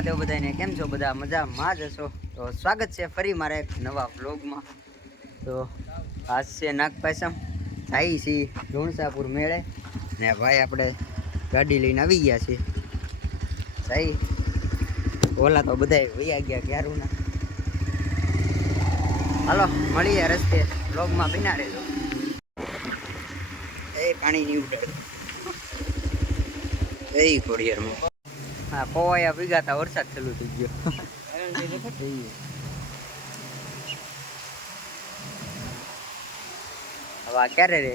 મહાદેવ બધાને કેમ છો? બધા મજામાં જ હશો. તો સ્વાગત છે ફરી મારા એક નવા વ્લોગમાં. તો આજ છે નાગપાસમ, જાય છીએ લુણસાપુર મેળે ને ભાઈ આપણે ગાડી લઈને આવી ગયા છીએ. જાય ઓલા તો બધા વૈયા ગયા ક્યારુંના. હાલો મળીએ રસ્તે, વ્લોગમાં બિના રહેજો. એ પાણી નહીં ઉડાડે એ ખોડિયારમાં. હા પવાયા ભીગાતા વરસાદ ચાલુ થઈ ગયો. હવે ક્યારે રે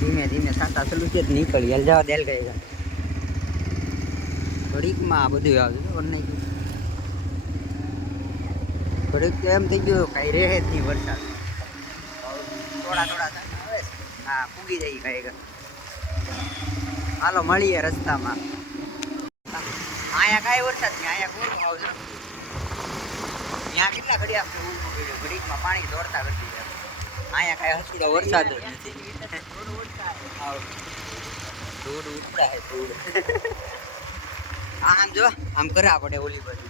ધીમે ધીમે સાતા ચાલુ છે નીકળી હાલ જવા દેલ ગઈ ઘડીકમાં બધું આવ્યું નહીં. ઘડીક તો એમ થઈ ગયું કઈ રહે જ નહીં વરસાદ. થોડા થોડા આવે હા પૂગી જાય કઈ. હાલો મળીએ રસ્તામાં. અહીંયા કાંઈ વરસાદ નહીં, અહીંયા કોરું આવશે. ત્યાં કેટલા ઘડી આપણે ઘડીકમાં પાણી દોડતા કરતી જાય. અહીંયા કાંઈ હસુડો વરસાદ જ નથી. ધૂળ ઉપડા હે ધૂળ. આમ જો આમ કરા પડે ઓલી બાજુ.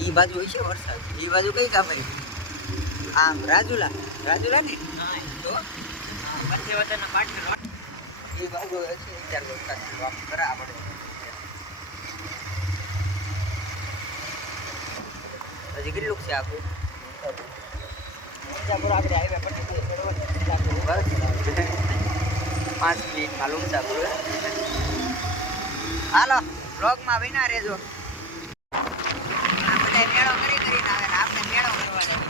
ઈ બાજુ હોય છે વરસાદ, ઈ બાજુ કઈ કામ આવી? આમ રાજુલા ને તો મધ્યવતનના પાટણ ઈ બાજુ છે ચાર વરસાદ આમ કરા પડે. હજી કેટલું છે આપણું? આપણે હાઈવે પર 5 મિનિટમાં લુણસાપુર. હાલો બ્લોગમાં વિના રહેજો. આ બધા મેળો કરીને આવે ને આપણે મેળો કરવા જાય.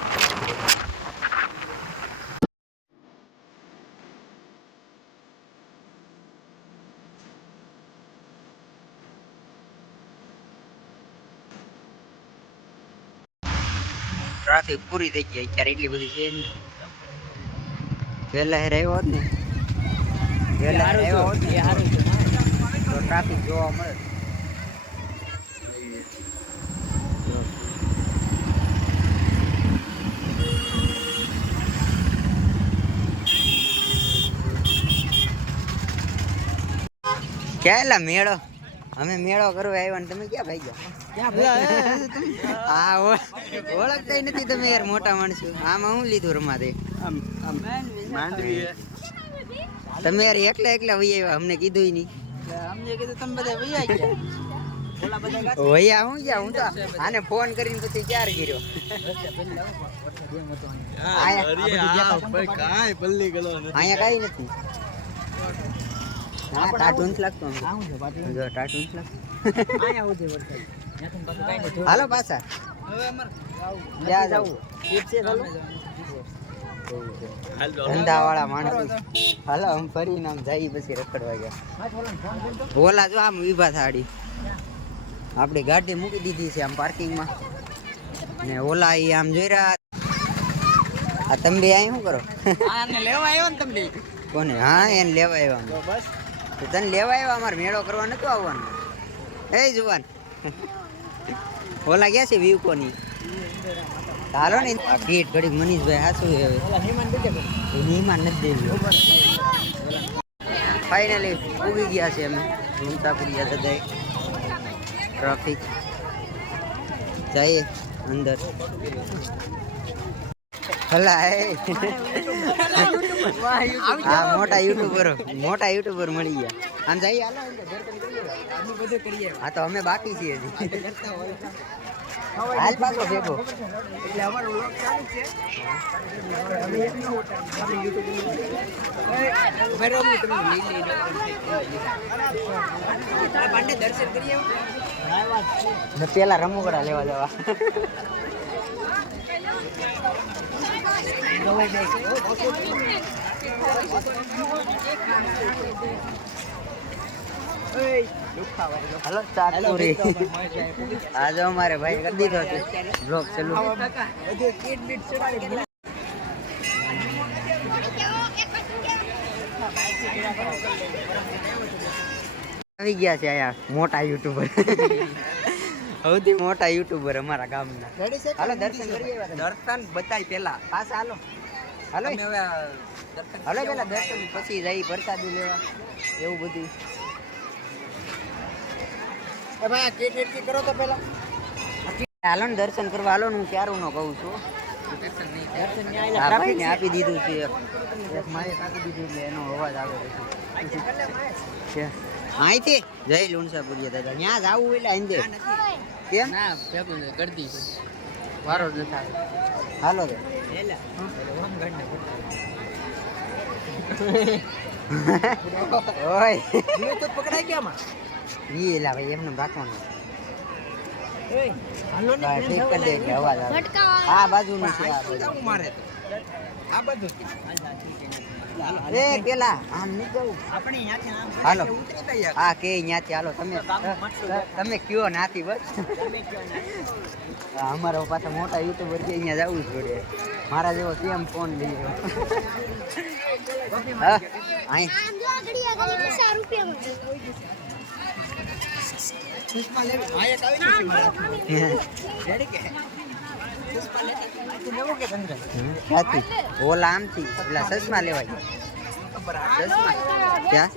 ટ્રાફિક પૂરી થઈ ગઈ અત્યારે, એટલી બધી છે નહીં. વહેલા આવ્યો હોત ને, વહેલા આવ્યો હોત ને તો ટ્રાફિક જોવા મળે. ક્યાં મેળો? અમે મેળો કરવા આવ્યા ને તમે ક્યાં ભાઈ ગયા? હા ઓળખતા નથી તમે યાર, મોટા માણસો. આમાં હું લીધું રમાતે? તમે યાર એકલા વહી આવ્યા, અમને કીધું નહીં. અમને કીધું તમે બધા વહી ગયા. વૈયા હું ગયા? હું તો આને ફોન કરીને પછી ક્યારે ગયો. અહીંયા કઈ નથી. હા ટાટું જ લાગતું. હાલો પાછા ધંધા વાળા માણસો. હાલો આમ ફરીને આમ જઈ પછી રખડવા ગયા. ઓલા જો આમ વિભા થાળી આપડી ગાડી મૂકી દીધી છે આમ પાર્કિંગમાં ને ઓલા ઈ આમ જોઈ રહ્યા. આ તમે અહીં શું કરો? લેવા આવ્યો ને તમે? કોને? હા એને લેવા આવ્યા. બસ તને લેવા આવ્યા, અમારે મેળો કરવા નતું આવવાનું. એ જુવાન ઓલા ગયા છે વિવકોની. હાલો ને કીટ ઘડીક મનીષભાઈ હાસું હવે હિમાન નથી દેવી. ફાઇનલી ઉગી ગયા છે અમે લુણસાપુરિયા જતા. ટ્રાફિક જઈએ અંદર. ભલા હા મોટા યુટ્યુબર મળી ગયા. આમ જઈએ હાલો હા તો અમે બાકી છીએ હજી. હાલ પાછો ભેગો એટલે અમારો વ્લોગ ચાલુ છે. દર્શન કરીએ પેલા રમકડા લેવા જવા. हेलो चाटपुरी आज हमारे भाई कर दी ब्लॉग चलो આવી ગયા છે અહીંયા મોટા યુટ્યુબર સૌથી મોટા યુટ્યુબર અમારા ગામના. હાલો દર્શન કરીએ. દર્શન બતાય પેલા પાછા હાલો હાલો હાલો પેલા દર્શન પછી જઈ પ્રસાદી લેવા એવું બધું. કરો તો પેલા હાલો ને દર્શન કરવા હાલો ને હું ક્યારું નો કહું છું. હા ભાઈને આપી દીધું છે એક મારે આપી દીધું એટલે એનો અવાજ આવે છે. અહીંથી જય લુણસાપુરિયા દાદા ત્યાં જ આવું એટલે અંજે કેમ ના કરતી વારો જ નથી હાલો તો ઓય તો પકડાઈ ગયા માં ઈ એલા ભાઈ એમને રાખવાનું ઠીક કરી દે એટલે અવાજ આવે. આ બાજુનું છે આ બાજુ એ પેલા આમ નહીં જવું હાલો હા કે ન્યાથી હાલો તમે કયો નાથી બસ અમારા પાછા મોટા યુટ્યુબર છે અહીંયા જવું જ પડે. મારા જેવો કેમ ફોન લઈ ગયો હા અહીં ઓલા આમથી પેલા ચશ્મા લેવાય ચશ્મા ક્યાં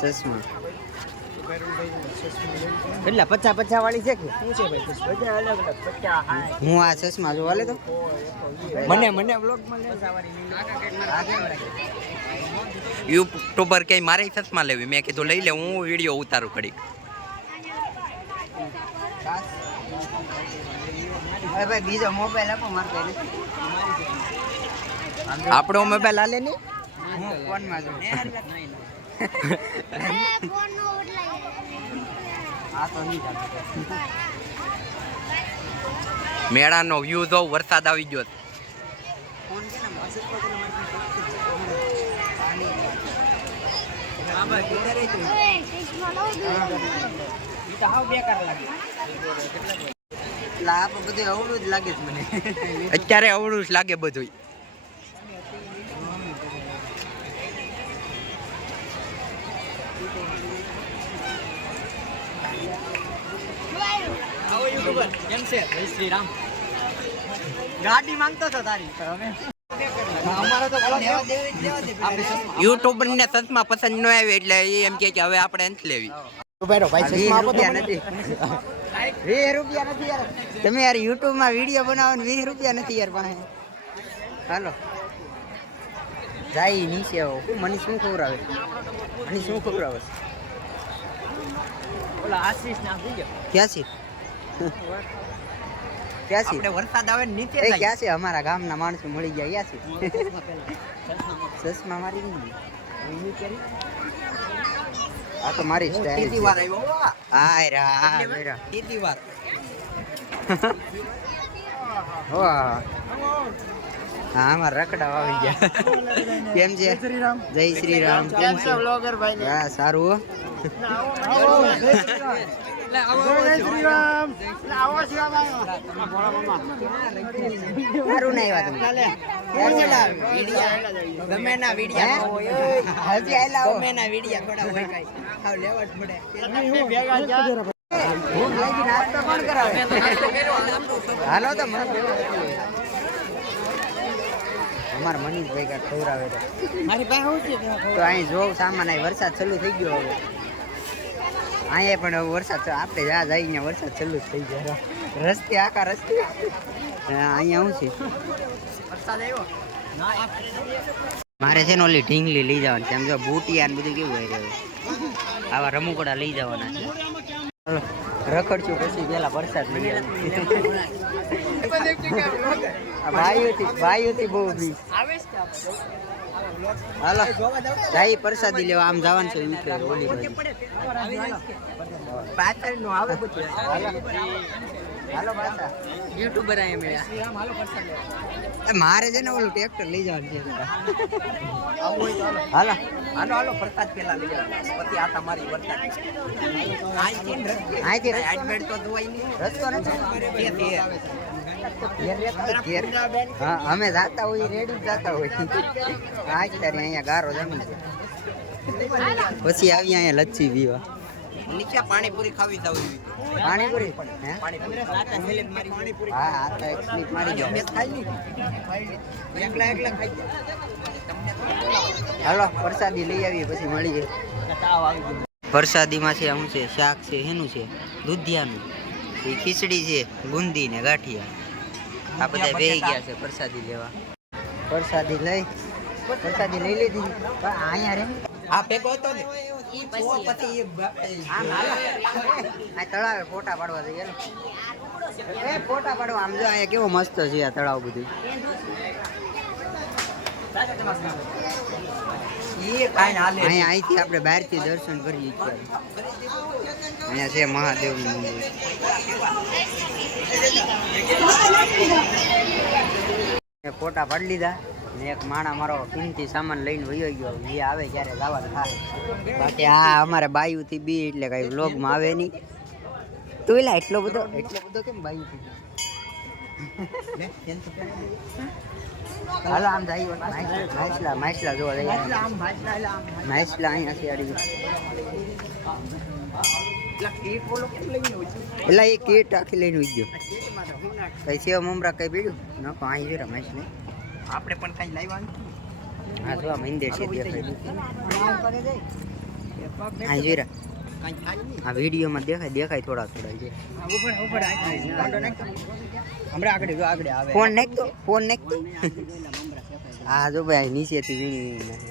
ચશ્મા કેટલા 50 વાળી છે કે હું આ ચશ્મા જોવા લે તો મને બ્લોગમાં યુટ્યુબર કે મારે ચશ્મા લેવી મેં કીધું લઈ લે હું વિડીયો ઉતારું કડી. ભાઈ બીજો મોબાઈલ આપો મારે આપણો મોબાઈલ આલે ને હું ફોનમાં જોઉં આ તો નહીં ચાલે. મેળાનો વ્યૂ જો વરસાદ આવી ગયો. ફોન કે ને મેસેજ પર બધું અવળું જ લાગે છે મને અત્યારે અવળું જ લાગે બધું. કેમ છે જય શ્રી રામ ગાડી માંગતો હતો તારી યુટ્યુબર ને ચશ્મા પસંદ ન આવે એટલે એ એમ કે હવે આપણે નથી લેવી. ₹20 નથી યાર. તમે યાર યુટ્યુબ માં વિડીયો બનાવો ને ₹20 નથી યાર પાસે. હાલો જાય નીચે આવો મને શું ખવડાવે ઓલા આશીષ ના ક્યાં છે આપણે વરસાદ આવે નીચે એ ક્યાં છે અમારા ગામના માણસો મળી ગયા ક્યાં છે ચશ્મા મારી નહીં આ તો મારી સ્ટાઈલ તીજી વાર આવ્યો હાય રા તીજી વાર વાહ હા અમારા રખડા આવી ગયા કેમ છે જય શ્રી રામ કેમ છે વ્લોગર ભાઈ હા સારું હો હાલો તો અમારા મનીષભાઈ કા ખવડાવે તો મારી પાસે તો અહીં જોવ સામાન અહીં વરસાદ ચાલુ થઈ ગયો હવે અહીંયા પણ હવે વરસાદ આપણે જ્યાં જઈએ ત્યાં વરસાદ ચાલુ જ થઈ જાય રસ્તે આખા રસ્તે અહીંયા શું છે વરસાદ આવ્યો મારે છે ને ઓલી ઢીંગલી લઈ જવાની છે. આમ જો બુટિયા ને બધું કેવું હોય રહ્યું આવા રમકડા લઈ જવાના છે. ચાલો રખડશું પછી પેલા વરસાદ લઈ ભાઈઓથી બહુ બીજ હાલો જાય પ્રસાદી લેવા આમ જવાનું છે ઓલી બાજુ હાલો પાછા યુટ્યુબર મારે છે ને ઓલું ટ્રેક્ટર લઈ જવાનું છે હાલો હાલો હાલો પ્રસાદ પેલા લઈ જાવ પછી આ તમારી વરસાદ અહીંથી એડમિટ તો જોવાય નહીં રસ્તો નથી હા અમે જાતા હોય રેડી જાતા હોય આજ તારી અહીંયા ગારો જમી છે પછી આવી અહીંયા લચ્છી પીવા નીચે પાણીપુરી ખાવી જાવ એવી પાણીપુરી હે પાણીપુરી હા આ તો એક સ્લીપ મારી ગયો એકલા એકલા ખાઈ હાલો પ્રસાદી લઈ આવીએ પછી મળીએ પ્રસાદીમાં છે શું છે શાક છે એનું છે દૂધિયાનું એ ખીચડી છે બુંદી ને ગાંઠિયા આ બધા બેહી ગયા છે પ્રસાદી લેવા પ્રસાદી લઈ લીધી પણ અહીંયા રે આ પેકો હતો ને આ તળાવે ફોટા પાડવા જઈએ એ ફોટા પાડવા આમ જો અહીંયા કેવો મસ્ત છે આ તળાવ બધું અહીંયા અહીંથી આપણે બહારથી દર્શન કરીએ છીએ અહીંયા છે મહાદેવનું મંદિર ફોટા પાડી લીધા ને એક માણા મારો કિંમતી સામાન લઈને વયો ગયો એ આવે ક્યારે જવાનું થાય બાકી આ અમારે બાયુથી બી એટલે કઈ વ્લોગમાં આવે નહીં તું એલા એટલો બધો કેમ બાયુથી હાલો આમ જાય માછલા જોવા જઈએ માછલા અહીંયા છે અડી એટલે એ કીટ આખી લઈને ઉઈ ગયો કઈ સેવ મમરા કઈ પીડ્યું ન અહીં જરા માછલી આપણે પણ કઈ લાવ્યા હા જો આ મંદિર છે અહીં જરા આ વિડીયોમાં દેખાય થોડા છે ફોન નાખતો હા જો ભાઈ નીચેથી વીણી નાખે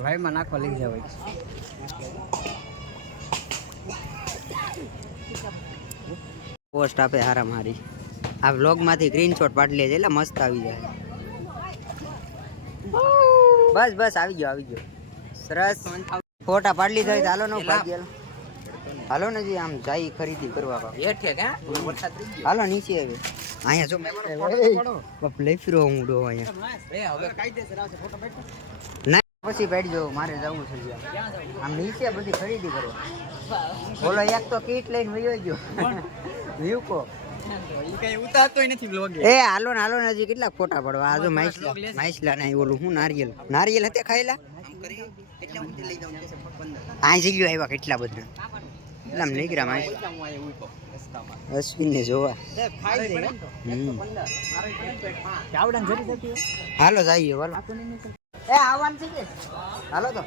ભાઈ માં નાખવા લઈ જાવ પોસ્ટ આપે હારા મારી આ વ્લોગ માંથી સ્ક્રીનશોટ પાડી લેજે એટલે મસ્ત આવી જાય બસ આવી ગયો સરસ ફોટા પાડી લીધા હોય તો હાલો ને ભાગી હાલો ને જી આમ જાય ખરીદી કરવા હાલો નીચે આવે અહીંયા જો લઈ ફિરો હું ડો અહીંયા પછી બેઠજો મારે જવું છે આમ નીચે બધી ખરીદી કરવા બોલો એક તો કીટ લઈને વયો ગયો વિયુકો એ હાલો ને હજી કેટલા ફોટા પડવા આ જો માછલા ના ઓલું હું નારિયેલ હતે ખાયેલા આ જગ્યો આવ્યા કેટલા બધા એટલા નીકળ્યા માછલા અશ્વિન ને જોવા હાલો જઈએ હાલો એ આવવાનું છે કે હાલો તો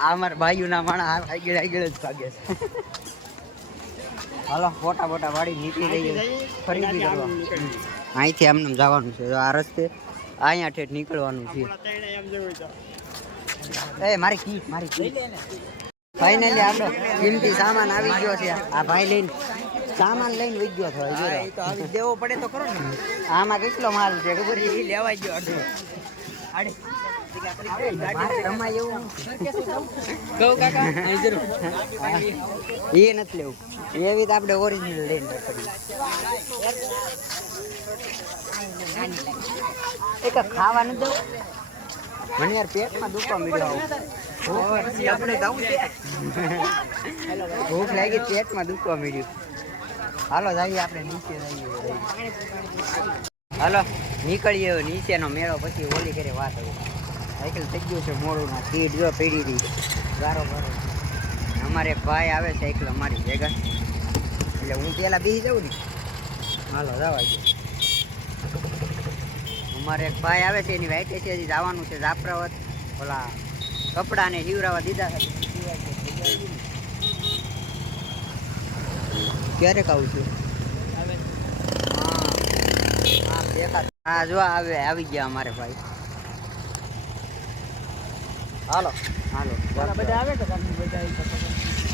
અમારા ભાઈઓ ના માણા આગળ જ ભાગે છે હાલો ફોટા વાળી નીકળી ગઈ ખરીદી કરવા અહીંથી આમને જવાનું છે આ રસ્તે અહીંયા ઠેઠ નીકળવાનું છે એ મારી કીટ ફાઇનલી આપણો કિંમતી સામાન આવી ગયો છે આ ભાઈ લઈને સામાન લઈને વઈ ગયો થયો દેવો પડે તો ખરો ને આમાં કેટલો માલ છે ખબર છે લેવાઈ ગયો અડધો એ નથી લેવું એવી તો આપણે ઓરિજિનલ લઈને એક ખાવા નથી દેવું મને યાર પેટમાં દુખવા મળ્યો ભૂખ લાગી પેટમાં દુખવા મળ્યું હાલો જઈએ આપણે નીચે જઈએ હાલો નીકળીએ નીચેનો મેળો પછી ઓલી કરી વાત હવે સાયકલ થઈ ગયું છે મોડું ના સીટ જો પડી રહી ગારો અમારે એક ભાઈ આવે સાયકલ અમારી ભેગા એટલે હું પેલા બેસી જાઉં ને હાલો જવા ગયો અમારે એક ભાઈ આવે છે એની વાઈટે છે હજી જવાનું છે જાફરાવત ઓલા કપડાને હિવરાવા દીધા છે ક્યારેક આવું છું હા જો આવી ગયા અમારે ભાઈ હાલો બધા આવે કે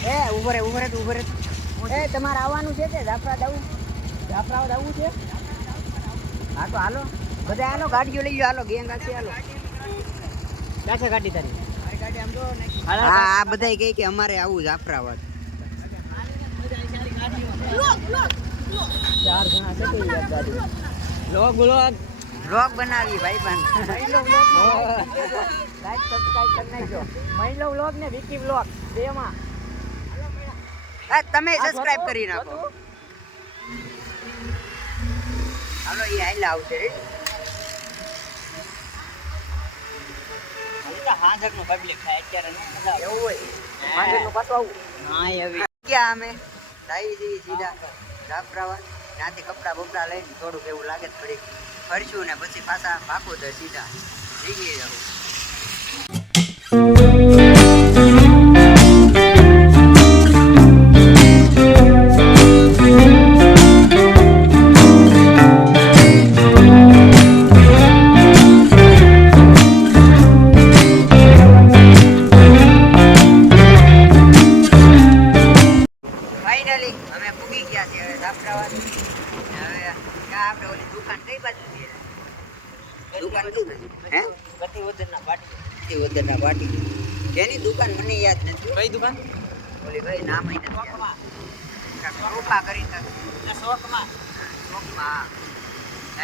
એ ઉભરે એ તમારે આવવાનું છે તે જાફરાબાદ આવવું છે હા તો હાલો બધા હાલો ગાડીઓ લઈ જાઓ હાલો ગેંગ છે હાલો ક્યાં છે ગાડી તારી હા આ બધા કહે કે અમારે આવું જાફરાબાદ 4 જણા છે કોઈ ગાડી વ્લોગ બનાવી ભાઈ લાઈક સબસ્ક્રાઇબ કરી નાખજો મહિલો વ્લોગ ને વિકી વ્લોગ બેમાં આ તમે સબસ્ક્રાઇબ કરી નાખો. હાલો એ આઈલા આવશે રે. હું તો હાજરનું પબ્લિક થાય અત્યારે નો મજા આવે. એવું હોય હાજરનું પાછું આવું ના હવે ક્યાં અમે જાય જઈએ સીધા જાફરાબાદ. ત્યાંથી કપડા બપડા લઈને થોડુંક એવું લાગે તો થોડીક ફરશું ને પછી પાછા પાકું તો સીધા નીકળી જાવ. ફાઇનલી અમે પૂગી ગયા છીએ હવે જાફરાબાદ. હવે આપણે ઓલી દુકાન કઈ બાજુ છે? દુકાન કઈ બાજુ? હે ગતિવર્ધનના પાટી. જેની દુકાન મને યાદ નથી. કઈ દુકાન? ઓલી ભાઈ નામ ય નથી. કૃપા કરી શોખમાં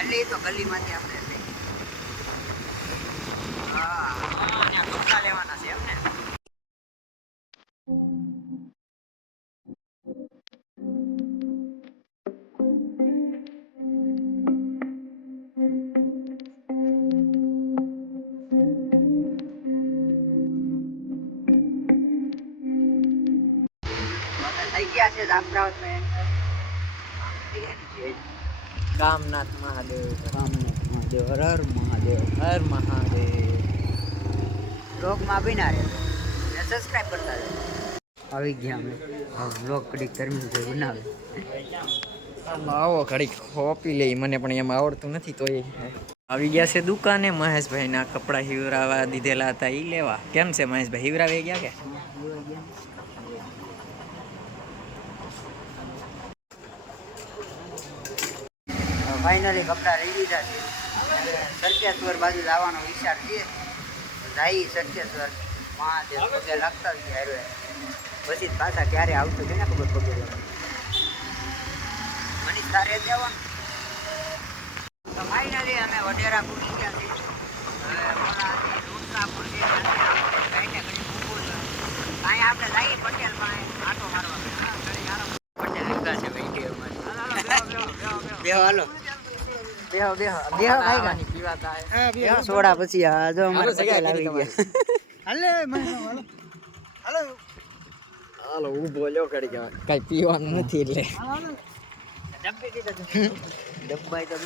એટલે એ તો ગલીમાંથી આપણે હા કપડા લેવાના છે એમને. થઈ ગયા છે જાફરાબાદ માં. કામનાથ મહાદેવ, હર હર મહાદેવ. હર મહાદેવ. બ્લોગમાં બિના રહે ને સબસ્ક્રાઇબ કરતા રહે. આવી ગયા અમે બ્લોગ કડીક તરમી છે બનાવે. આવો ઘડીક ખોપી લઈ, મને પણ એમાં આવડતું નથી તોય આવી ગયા છે દુકાને. મહેશભાઈના કપડાં હિવરાવા દીધેલા હતા એ લેવા. કેમ છે મહેશભાઈ, હિવરાવી ગયા કે? ફાઇનલી કપડા લઈ લીધા છે. સરકેશ્વર બાજુ જવાનો વિચાર છે. જાય સરકેશ્વર મહાદેવ પગે લાગતા જ હારે પછી પાછા ક્યારે આવતું છે ને ખબર પગે મનીષ તારે જવાનું. તો ફાઇનલી અમે વડેરા પૂરી ગયા છીએ. હવે રૂટનાપુર છે કાંઈ આપણે જઈએ પટેલ પાસે આટો મારવા. પટેલ લીધા છે ભાઈ હાલો સોડા પછી આ જો અમારે પટેલ આવી ગયા. હાલો ઊભો લ્યો ઘડી કઈ પીવાનું નથી એટલે ડબ્બાઈ તો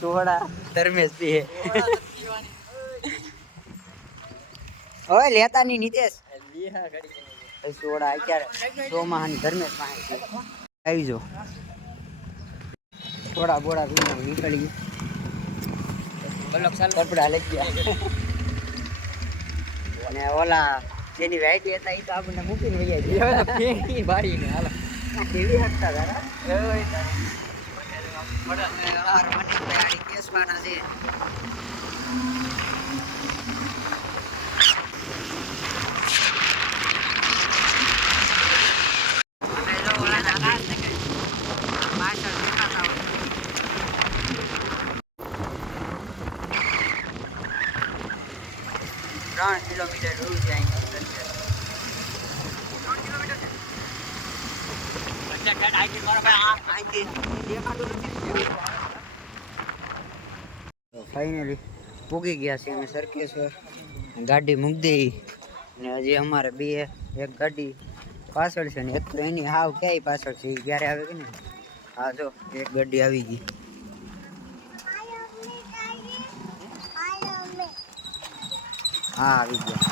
સોડા ધર્મેશ પીએ. હવે લેતા નહીં નીતેશ સોડા અત્યારે સોમાહાની ધર્મેશ પાસે આવી જો થોડા બોડા પીને નીકળી કપડા લઈ ગયા. અને ઓલા જેની વેરાયટી હતા એ તો આપણને મૂકીને વહી ગયા બારીને હાલો કેવી હકતા હતા મનીષભાઈ કેસવાના છે. કિલોમીટર દૂર છે ફાઇનલી પૂગી ગયા છે અમે સરકેશ્વર. ગાડી મૂકી દઈ ને હજી અમારે બે એક ગાડી પાછળ છે ને એક તો એની હાવ ક્યાંય પાછળ છે એ ક્યારે આવે કે ને. હા જો એક ગાડી આવી ગઈ. હા આવી ગયા.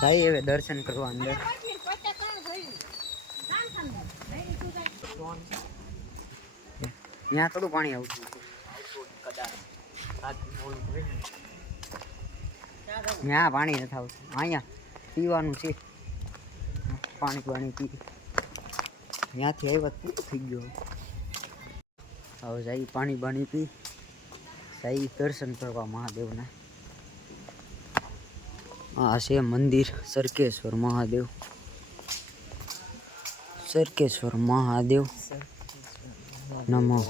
જાય હવે દર્શન કરવા અંદર. ત્યાં થોડું પાણી આવતું ત્યાં પાણી નથી આવતું. અહીંયા પીવાનું છે પાણી પી ત્યાંથી આવ્યા પૂરું થઈ ગયો. હવે જાય પાણી પી જાય દર્શન કરવા મહાદેવના. આ છે મંદિર સરકેશ્વર મહાદેવ. સરકેશ્વર મહાદેવ નમો.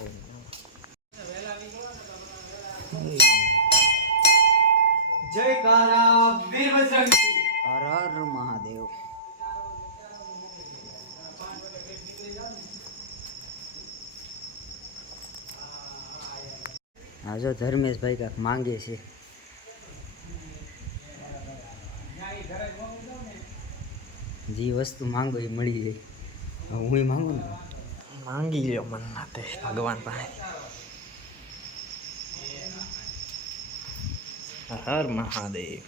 જયકારા વીર બજરંગી. હર હર મહાદેવ. હા જો ધર્મેશભાઈ કાંઈક માંગે છે. જે વસ્તુ માંગો એ મળી જાય. હવે હું માંગુ ને માંગી લ્યો મનના તે ભગવાન પાસે. હર મહાદેવ.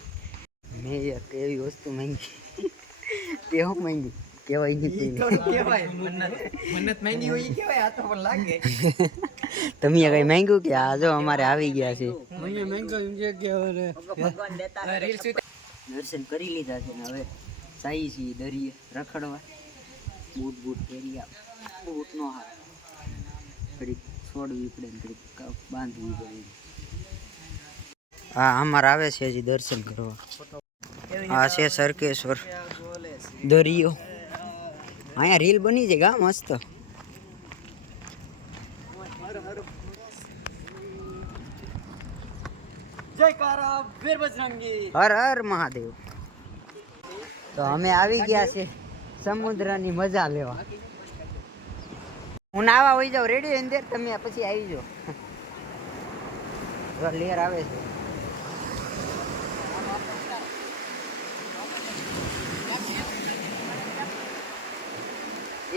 મેં એક એવી વસ્તુ માંગી તે હું માંગી કહેવાય નહીં કહેવાય મન્નત માંગી હોય ઈ કહેવાય. આ તો પણ લાગે. તમે કઈ માંગ્યું કે આ જો અમારે આવી ગયા છે. દર્શન કરી લીધા છે ને હવે જાય છે દરિયે રખડવા. બૂટ પહેરી બૂટ નો હાર ઘડીક છોડવી પડે ને ઘડીક બાંધવી પડે. હા અમારે આવે છે હજી દર્શન કરવા. આ છે સરકેશ્વર દરિયો. અહીંયા રીલ બની છે ગા મસ્ત. હર હર મહાદેવ. તો અમે આવી ગયા છે સમુદ્રની મજા લેવા. હું નાવા હોઈ જાઉં રેડી અંદર તમે પછી આવી જાઓ. લેર આવે છે.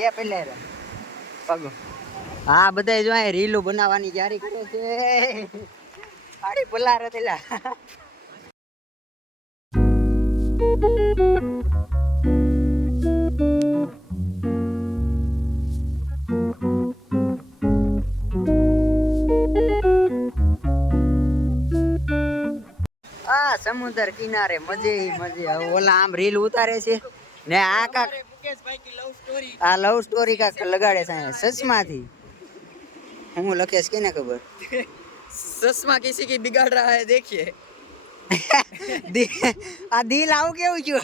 એ પેલા પગો હા બધા જો રીલો બનાવવાની તૈયારી કરે છે. આડી પલાર તેલા આ સમુદ્ર કિનારે મજે મજે. ઓલા આમ રીલ ઉતારે છે ને આ કાક આ લવ સ્ટોરી કાક લગાડે છે સસમાંથી. હું લખેશ કે ને ખબર. चश्मा किसी की बिगाड़ रहा है देखिए. આ દિલ આવું કેવું છું.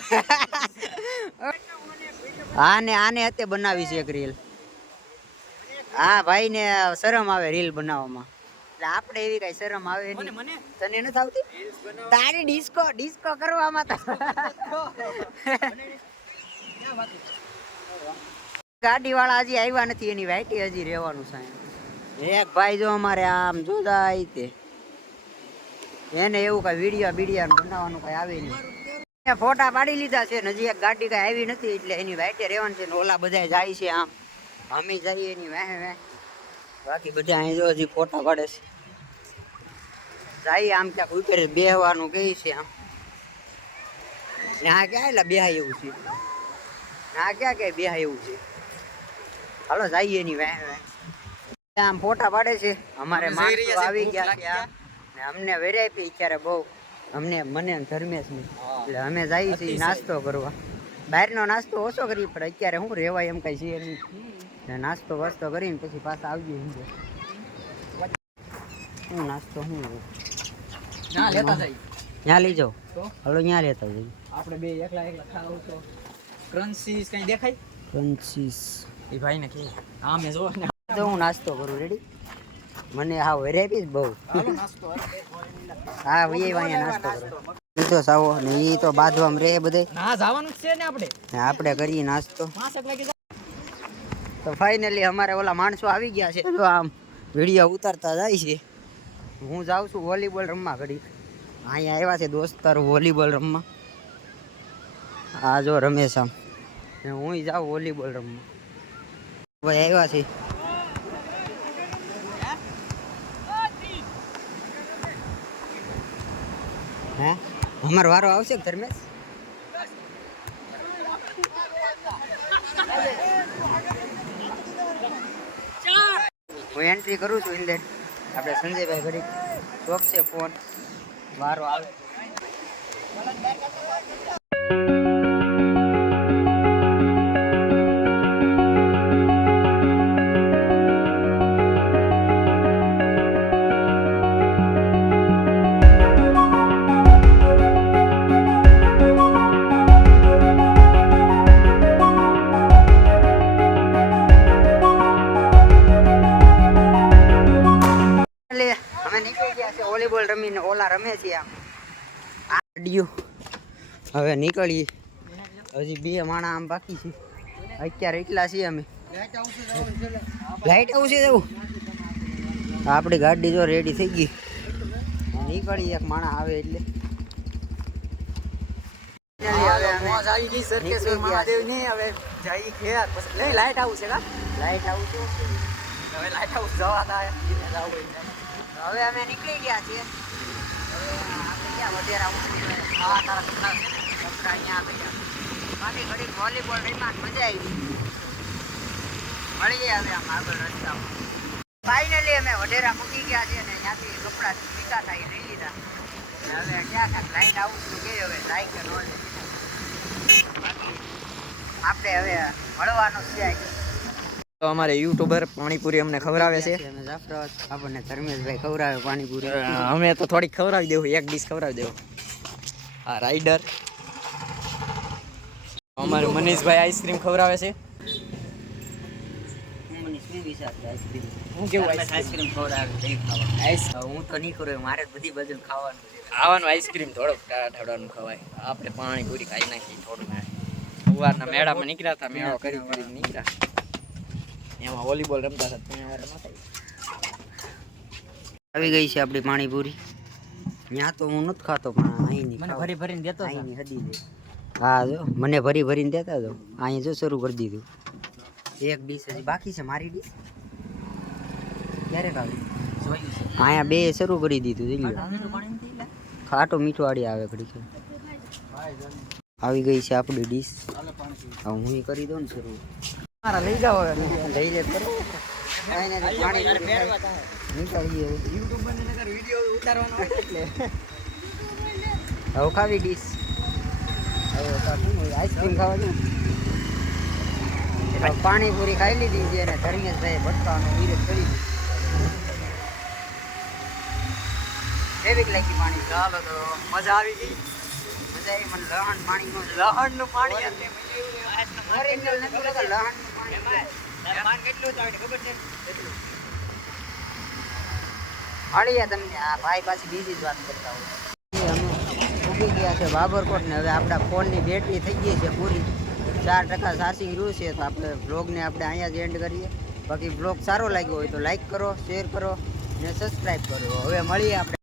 આને હતે બનાવી છે એક રીલ. હા ભાઈ ને શરમ આવે રીલ બનાવવામાં. એટલે આપણે એવી કઈ શરમ આવે નહીં. તને નથી આવતી તારી ડિસ્કો કરવામાં તો. ગાડી વાળા હજી આવ્યા નથી એની વાઈટી હજી રહેવાનું છે. એક ભાઈ જો અમારે આમ જોતા તે એને એવું કઈ વિડીયો બનાવવાનું કઈ આવે નહીં. ફોટા પાડી લીધા છે હજી એક ગાડી કઈ આવી નથી એટલે એની વાઈટે રહેવાનું છે ને ઓલા બધા જાય છે આમ અમે જઈએ એની વાહે. બાકી બધા અહીં જો હજી ફોટા પાડે છે. જાય આમ ક્યાંક ઉપર બેહવાનું કહે છે આમ. ને આ ક્યાં એટલે બેહાય એવું છે. આ ક્યાં કે બેહાય એવું છે. હાલો જઈએ એની વાહે. આમ ફોટા પાડે છે. અમારે માણસો આવી ગયા છે ને અમને વેરાયટી અત્યારે બહુ મને ધર્મેશ ની એટલે અમે જઈએ છીએ નાસ્તો કરવા. બહારનો નાસ્તો ઓછો કરી પણ અત્યારે શું રેવાય એમ કઈ છે નહીં. નાસ્તો વસ્તો કરીને પછી પાછા આવજો. શું નાસ્તો શું ત્યાં લઈ જાઓ. હલો ત્યાં લેતા જઈએ આપણે બે એકલા ખાવ તો ક્રન્ચીસ કઈ દેખાય. ક્રન્ચીસ એ ભાઈ ને કે હા મેં જો ને તો હું નાસ્તો કરું રેડી. મને હા વેરાયટી બહુ. હા ભાઈ અહીંયા નાસ્તો કરો. ઈ તો સાવો ને ઈ તો બાંધવામાં રહે બધે. ના જવાનું છે ને આપણે કરીએ નાસ્તો. તો ફાઇનલી અમારે ઓલા માણસો આવી ગયા છે. તો આમ વિડીયો ઉતારતા જાય છે. હું જાઉં છું વોલીબોલ રમવા ઘડી. અહીંયા આવ્યા છે દોસ્તાર વોલીબોલ રમવા. આ જો રમેશ આમ ને હું જાઉં વોલીબોલ રમવા. ભાઈ આવ્યા છે. હે અમારો વારો આવશે કે ધર્મેશ? હું એન્ટ્રી કરું છું ઇન્ડેન. આપણે સંજયભાઈ ઘડી શોખ છે ફોન વારો આવે. અમે નીકળી ગયા છે વોલીબોલ રમીને. ઓલા રમે છે આમ. આ હવે નીકળીએ. હજી 2 માણા આમ બાકી છે. અત્યારે એટલા છીએ અમે. લાઈટ આવશે જવું. આપણી ગાડી જો રેડી થઈ ગઈ. નીકળી એક માણા આવે એટલે લાઈટ આવું છે લાઈટ આવશે. હવે લાઈટ હાઉસ જવા થાય. હવે અમે નીકળી ગયા છીએ. હવે આપણે ક્યાં વઢેરા ઉતરીને તારા કપડા છે ને કપડા અહીંયા ગયા. મારી ઘડી વોલીબોલ રમ્યા મજા આવી. મળી ગયા હવે આમ આગળ રસ્તામાં. ફાઇનલી અમે વઢેરા મૂકી ગયા છે ને ત્યાંથી કપડા ભેગા થાય લઈ લીધા. હવે ક્યાં કાંક લાઈટ આવું કે હવે લાઈટ ન લે. બાકી આપણે હવે મળવાનું છે. તો અમારે યુટ્યુબર પાણીપુરી અમને ખવડાવે છે. અમે જાફરાબાદ આપણને ધર્મેશભાઈ ખવડાવે પાણીપુરી. અમે તો થોડીક ખવડાવી દેવું, એક ડીશ ખવડાવી દેવું. આ રાઈડર અમારે મનીષભાઈ આઈસ્ક્રીમ ખવડાવે છે. હું કેવું આઈસ્ક્રીમ ખવડાવે દહીં ખાવા. હું તો નહીં કરું, મારે બધી બાજુ ખાવાનું છે. ખાવાનું આઈસ્ક્રીમ થોડોક ઠાઠાડવાનું ખવાય. આપણે પાણીપુરી ખાઈ નાખી થોડું. સવારના મેળામાં નીકળ્યા હતા, મેળો કરી નીકળ્યા. એમાં વોલીબોલ રમતા હતા. આવી ગઈ છે આપણી પાણીપુરી. ત્યાં તો હું નથી ખાતો પણ અહીંની મને ભરી ભરીને દેતો અહીંની હદી દે. હા જો મને ભરી ભરીને દેતા જો. અહીંયા જો શરૂ કરી દીધું. એક ડીશ હજી બાકી છે મારી ડીશ. ક્યારે ખાવી? અહીંયા 2 શરૂ કરી દીધું. ખાટો મીઠું આડી આવે ઘડી. આવી ગઈ છે આપણી ડીશ. હવે હું કરી દઉં ને શરૂ. મારા લઈ જાઓ લઈ લે કરો. નીકળીએ હવે ખાવી ડીશ. હવે આઈસ્ક્રીમ ખાવા પાણીપુરી ખાઈ લીધી છે અને ધર્મેશભાઈ ભટકાવાનો વિરોધ કરી દીધો. કેવીક લાગી પાણી? ચાલો તો મજા આવી ગઈ. મજા આવી. મને લહણ પાણીનું લહણનું પાણી ઓરિજિનલ નથી લાગતું, લહણનું પાણી. મળીએ તમને. આ ભાઈ પાછી બીજી જ વાત કરતા હોય. અમે ઉગી ગયા છે બાબરકોટ ને. હવે આપણા ફોનની બેટરી થઈ ગઈ છે પૂરી. 4% ચાર્જિંગ રહ્યું છે. તો આપણે બ્લોગને આપણે અહીંયા જ એન્ડ કરીએ. બાકી બ્લોગ સારો લાગ્યો હોય તો લાઈક કરો, શેર કરો ને સબસ્ક્રાઈબ કરો. હવે મળીએ આપણે.